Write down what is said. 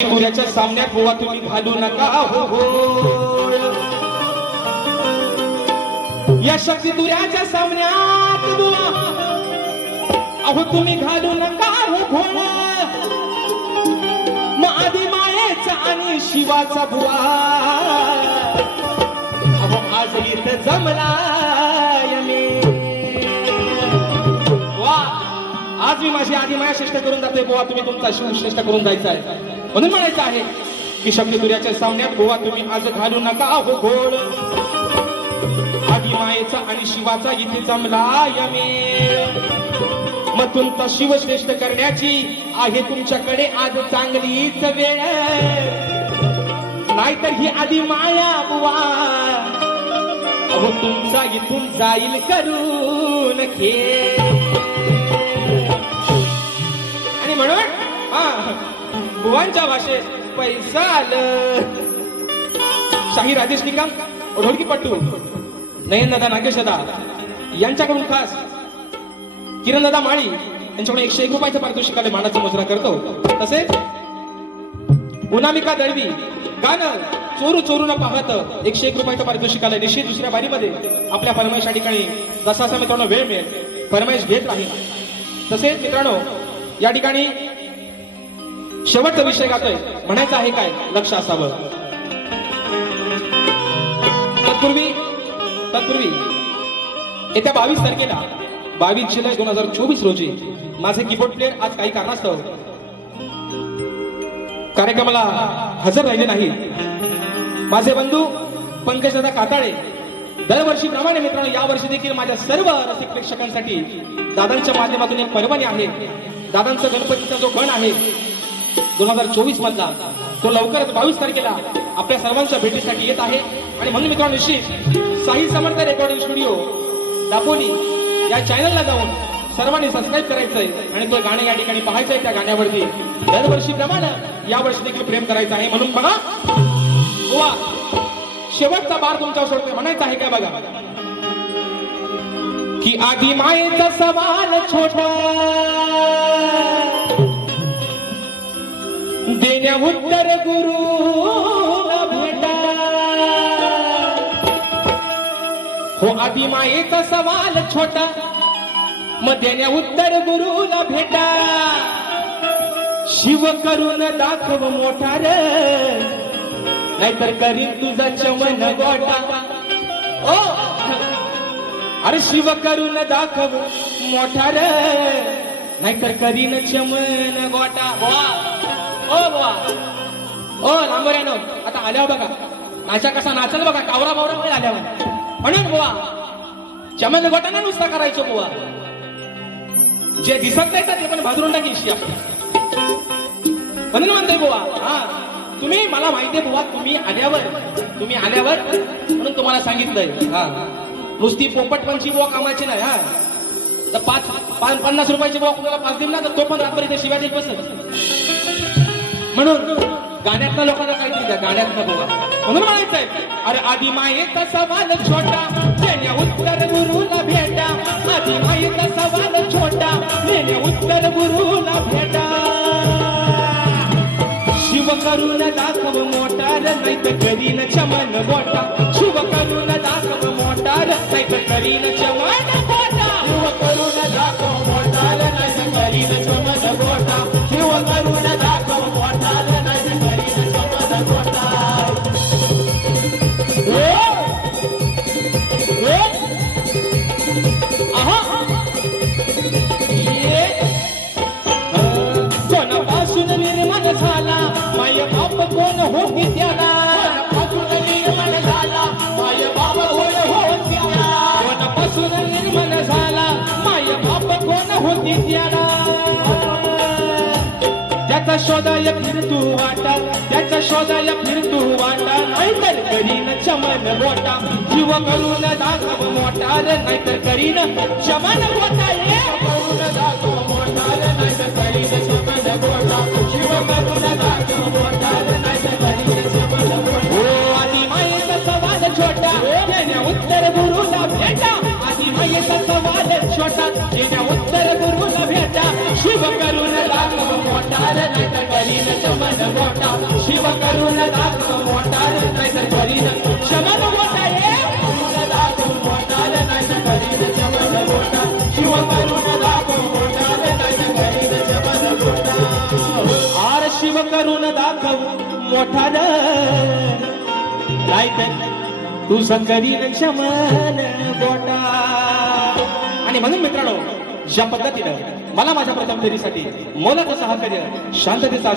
उद्याच्या सामन्यात बुवा तुम्ही घालू नका. हो हो. या शक्ती तुऱ्याच्या सामन्यात अहो तुम्ही घालू नका हो घोळ मग आधी मायेचा आणि शिवाचा बुवा. अहो आज इथं जमलाय मी. वा आज मी माझी आधी माया श्रेष्ठ करून जाते बुवा. तुम्ही तुमचा शिव श्रेष्ठ करून जायचा आहे म्हणून म्हणायचं आहे की शक्ती सामन्यात बुवा तुम्ही आज घालू नका हो घोळ आधी मायेचा आणि शिवाचा इथे जमला यमे. मग तुमचा शिव श्रेष्ठ करण्याची आहे तुमच्याकडे आज चांगलीच वेळ. नाहीतर ही आधी माया बुवा. अहो तुमचा इथून जाईल करून खेळ. बुवांच्या भाषेत पैसा आलं. शाही राजेश निकम ढोलकी पट्टू नयन यांच्याकडून खास किरणदादा माळी यांच्याकडून एकशे एक रुपयाचं पारितोषिक आले मानाचा मुजरा करतो. तसेच उनामिका दळवी गाणं चोरू चोरू न पाहत एकशे एक रुपयाचं पारितोषिक निश्चित दुसऱ्या बारीमध्ये आपल्या फरमाईश या ठिकाणी जसा जसा मित्रांनो वेळ मिळेल फरमाईश घेत राहील. तसेच मित्रांनो या ठिकाणी शेवटचा विषय गातोय. म्हणायचं आहे काय? लक्ष असावं. तत्पूर्वी तत्पूर्वी येत्या बावीस तारखेला बावीस जुलै दोन हजार चोवीस रोजी माझे कीबोर्ड प्लेअर आज काही कारणास्तव कार्यक्रमाला हजर राहिले नाही माझे बंधू पंकजदादा काताळे दरवर्षीप्रमाणे मित्रांनो या वर्षी देखील माझ्या सर्व रसिक प्रेक्षकांसाठी दादांच्या माध्यमातून एक पर्वणी आहे. दादांचा गणपतीचा जो गण आहे दोन हजार चोवीस मधला तो लवकरच बावीस तारखेला आपल्या सर्वांच्या भेटीसाठी येत आहे. आणि म्हणून मित्रांनो निश्चित साई समर्थ रेकॉर्डिंग स्टुडिओ दापोली या चॅनलला जाऊन सर्वांनी सबस्क्राईब करायचंय आणि तो गाणं या ठिकाणी पाहायचंय. त्या गाण्यावरती दरवर्षीप्रमाणे या वर्षी देखील प्रेम करायचं आहे. म्हणून बघा वा शेवटचा बार तुमच्या सोडतोय. म्हणायचं आहे काय बघा? की आधी मायेचा सवाल छोटा देण्या उत्तर गुरु भेटा हो अभिमायेचा सवाल छोटा मग देण्या उत्तर गुरुला भेटा। शिव करून दाखव मोठा रे नाहीतर करीन तुझा चमन गोटा। ओ! अरे शिव करून दाखव मोठा रे नाहीतर करीन चमन गोटा। बोवा ओ बोवा. ओ लांबोऱ्यानो आता आल्यावर बघा. नाचा कसा नाचल बघा कावरा बावरा वेळ आल्यावर. म्हणून बुवा चमन गोटाना नुसता करायचो बुवा. जे दिसत नाही ते पण भाजरून टाकीशी आपण म्हणून म्हणतोय बुवा हा तुम्ही मला माहितीये बुवा तुम्ही आल्यावर तुम्ही आल्यावर म्हणून तुम्हाला सांगितलंय हा. नुसती पोपटपणची बुवा कामाची नाही हा. तर पाच पाच पन्नास रुपयाची बुवा कुणाला पाच दिला तर तो पण रात्री ते शिवाजी बसत म्हणून गाण्यातनं लोकांना काहीतरी द्या गाण्यातनं बघा. म्हणून म्हणायचंय अरे आधी मायेचा सवाल छोटा देण्या उत्तर गुरुला भेटा. आधी मायेचा सवाल छोटा देण्या उत्तर गुरुला भेटा. शिव करून दाखव मोटार नाही तर करीन चमन गोटा. शिव करून दाखव मोटार नाही तर करीन चमन शोधाय फिरतू वाटा त्याचा शोधाय फिरतू वाटा नाहीतर करीन चमन गोटा. जीव करून दाखव मोटार नाहीतर करीन चमन गोटा. ये करून दाखव नाहीतर करीन चमन गोटा. जीव करून दाखव नाहीतर करीन चमन गोटा. आधी मायेचा सवाल छोटा. उत्तर गुरुला भेटा. आधी मायेचा सवाल छोटा. येण्या उत्तर शिव करून दाखव करीन शिव करून दाखव नाहीतर करीन शमन मोठा ये दाखव मोठार नाहीतर करीन शमन मोठा शिव करून दाखव नाहीतर करीन शमन मोठा आर शिव करून दाखव नाहीतर तुझं करीन शमन गोटा आणि म्हणून मित्रांनो ज्या पद्धतीनं मला माझ्या प्रथम फेरीसाठी मोलाचं सहकार्य शांततेचा